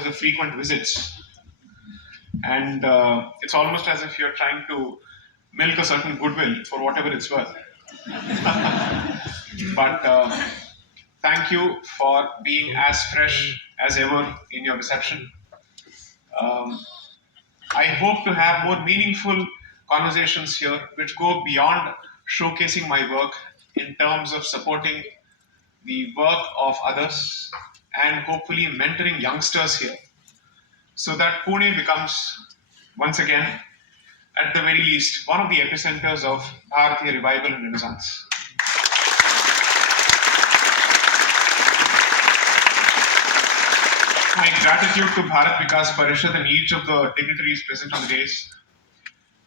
because of frequent visits. And it's almost as if you're trying to milk a certain goodwill for whatever it's worth. But thank you for being as fresh as ever in your reception. Um, I hope to have more meaningful conversations here which go beyond showcasing my work in terms of supporting the work of others and hopefully mentoring youngsters here so that Pune becomes, once again, at the very least, one of the epicenters of Bharatiya revival and renaissance. My gratitude to Bharat Vikas Parishad and each of the dignitaries present on the days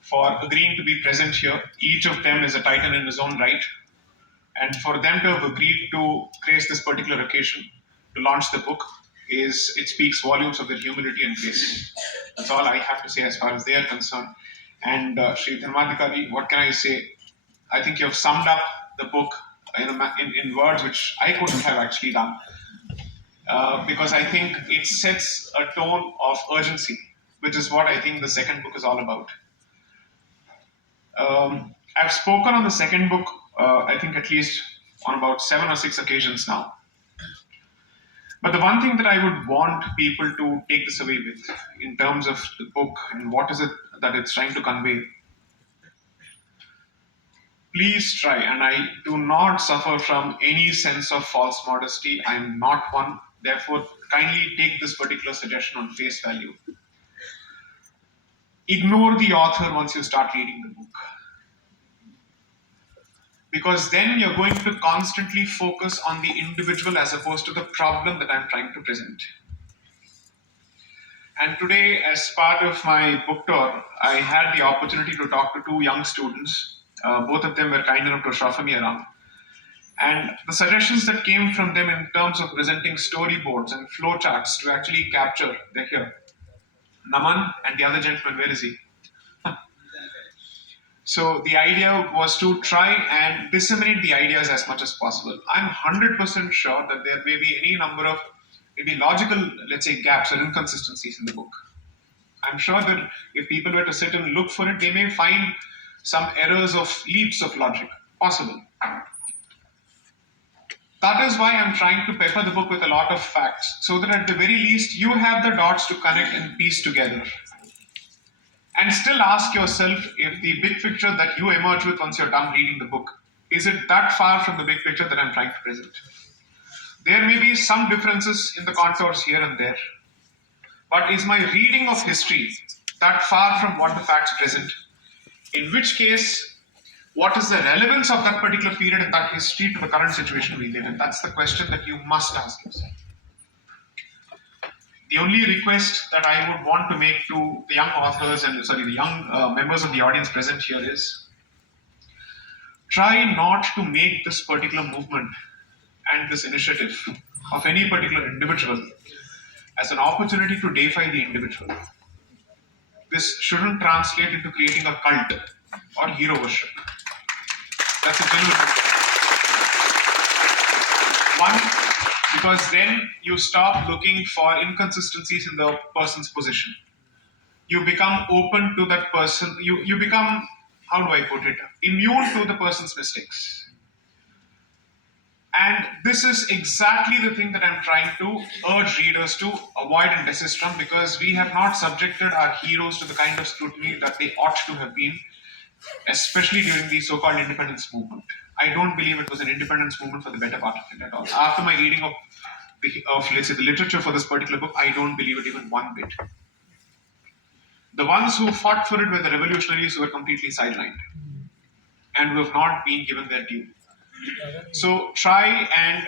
for agreeing to be present here. Each of them is a titan in his own right. And for them to have agreed to grace this particular occasion to launch the book it speaks volumes of their humility and grace. That's all I have to say as far as they are concerned. And Sri Dharmadikari, what can I say? I think you have summed up the book in words which I couldn't have actually done. Because I think it sets a tone of urgency, which is what I think the second book is all about. I've spoken on the second book, I think at least on about 7 or 6 occasions now. But the one thing that I would want people to take this away with in terms of the book and what is it that it's trying to convey, please try, and I do not suffer from any sense of false modesty. I'm not one. Therefore, kindly take this particular suggestion on face value. Ignore the author once you start reading the book. Because then you're going to constantly focus on the individual as opposed to the problem that I'm trying to present. And today, as part of my book tour, I had the opportunity to talk to 2 young students. Both of them were kind enough to chauffeur me around. And the suggestions that came from them in terms of presenting storyboards and flowcharts to actually capture, they're here. Naman and the other gentleman, where is he? So the idea was to try and disseminate the ideas as much as possible. I'm 100% sure that there may be any number of maybe logical, let's say, gaps or inconsistencies in the book. I'm sure that if people were to sit and look for it, they may find some errors of leaps of logic possible. That is why I'm trying to pepper the book with a lot of facts, so that at the very least you have the dots to connect and piece together. And still ask yourself if the big picture that you emerge with once you're done reading the book, is it that far from the big picture that I'm trying to present? There may be some differences in the contours here and there, but is my reading of history that far from what the facts present? In which case, what is the relevance of that particular period and that history to the current situation we live in? That's the question that you must ask yourself. The only request that I would want to make to the young authors and the young members of the audience present here is, try not to make this particular movement and this initiative of any particular individual as an opportunity to deify the individual. This shouldn't translate into creating a cult or hero worship. That's a genuine one, because then you stop looking for inconsistencies in the person's position. You become open to that person. You become, how do I put it, immune to the person's mistakes. And this is exactly the thing that I'm trying to urge readers to avoid and desist from, because we have not subjected our heroes to the kind of scrutiny that they ought to have been, especially during the so-called independence movement. I don't believe it was an independence movement for the better part of it at all. After my reading of let's say, the literature for this particular book, I don't believe it even one bit. The ones who fought for it were the revolutionaries who were completely sidelined and who have not been given their due. So try and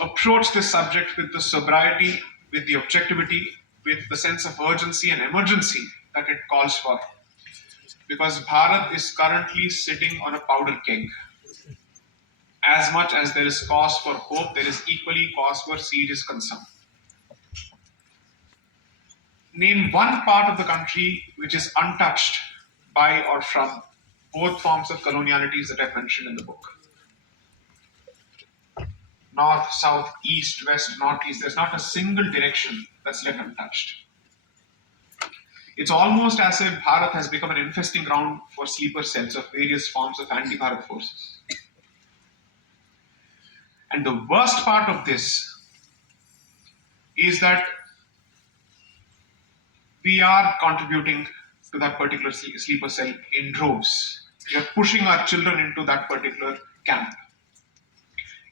approach this subject with the sobriety, with the objectivity, with the sense of urgency and emergency that it calls for. Because Bharat is currently sitting on a powder keg. As much as there is cause for hope, there is equally cause for serious concern. Name one part of the country which is untouched by or from both forms of colonialities that I've mentioned in the book. North, south, east, west, northeast. There's not a single direction that's left untouched. It's almost as if Bharat has become an infesting ground for sleeper cells of various forms of anti-Bharat forces. And the worst part of this is that we are contributing to that particular sleeper cell in droves. We are pushing our children into that particular camp,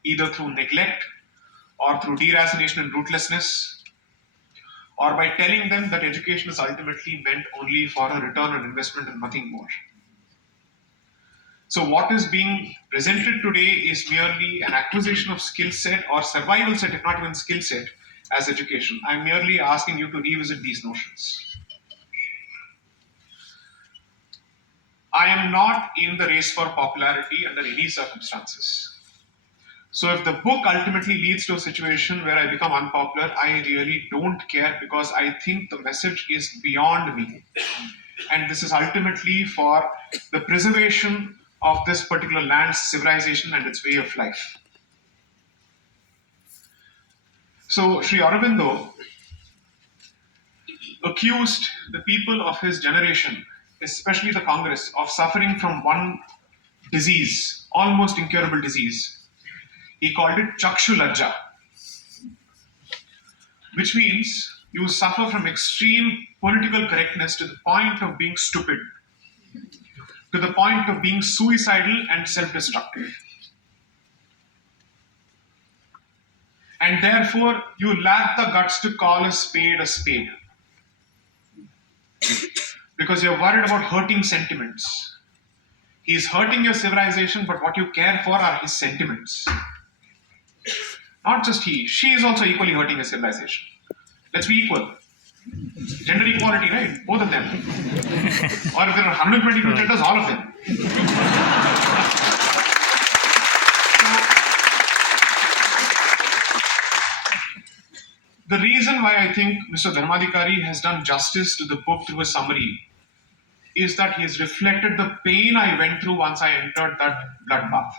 either through neglect or through deracination and rootlessness, or by telling them that education is ultimately meant only for a return on investment and nothing more. So what is being presented today is merely an acquisition of skill set or survival set, if not even skill set, as education. I'm merely asking you to revisit these notions. I am not in the race for popularity under any circumstances. So if the book ultimately leads to a situation where I become unpopular, I really don't care, because I think the message is beyond me. And this is ultimately for the preservation of this particular land's civilization and its way of life. So Sri Aurobindo accused the people of his generation, especially the Congress, of suffering from one disease, almost incurable disease. He called it Chakshu Lajja, which means you suffer from extreme political correctness to the point of being stupid, to the point of being suicidal and self-destructive. And therefore, you lack the guts to call a spade, because you're worried about hurting sentiments. He's hurting your civilization, but what you care for are his sentiments. Not just he, she is also equally hurting your civilization. Let's be equal. Gender equality, right? Both of them. Or if there are 122 genders, all of them. The reason why I think Mr. Dharmadhikari has done justice to the book through a summary is that he has reflected the pain I went through once I entered that bloodbath.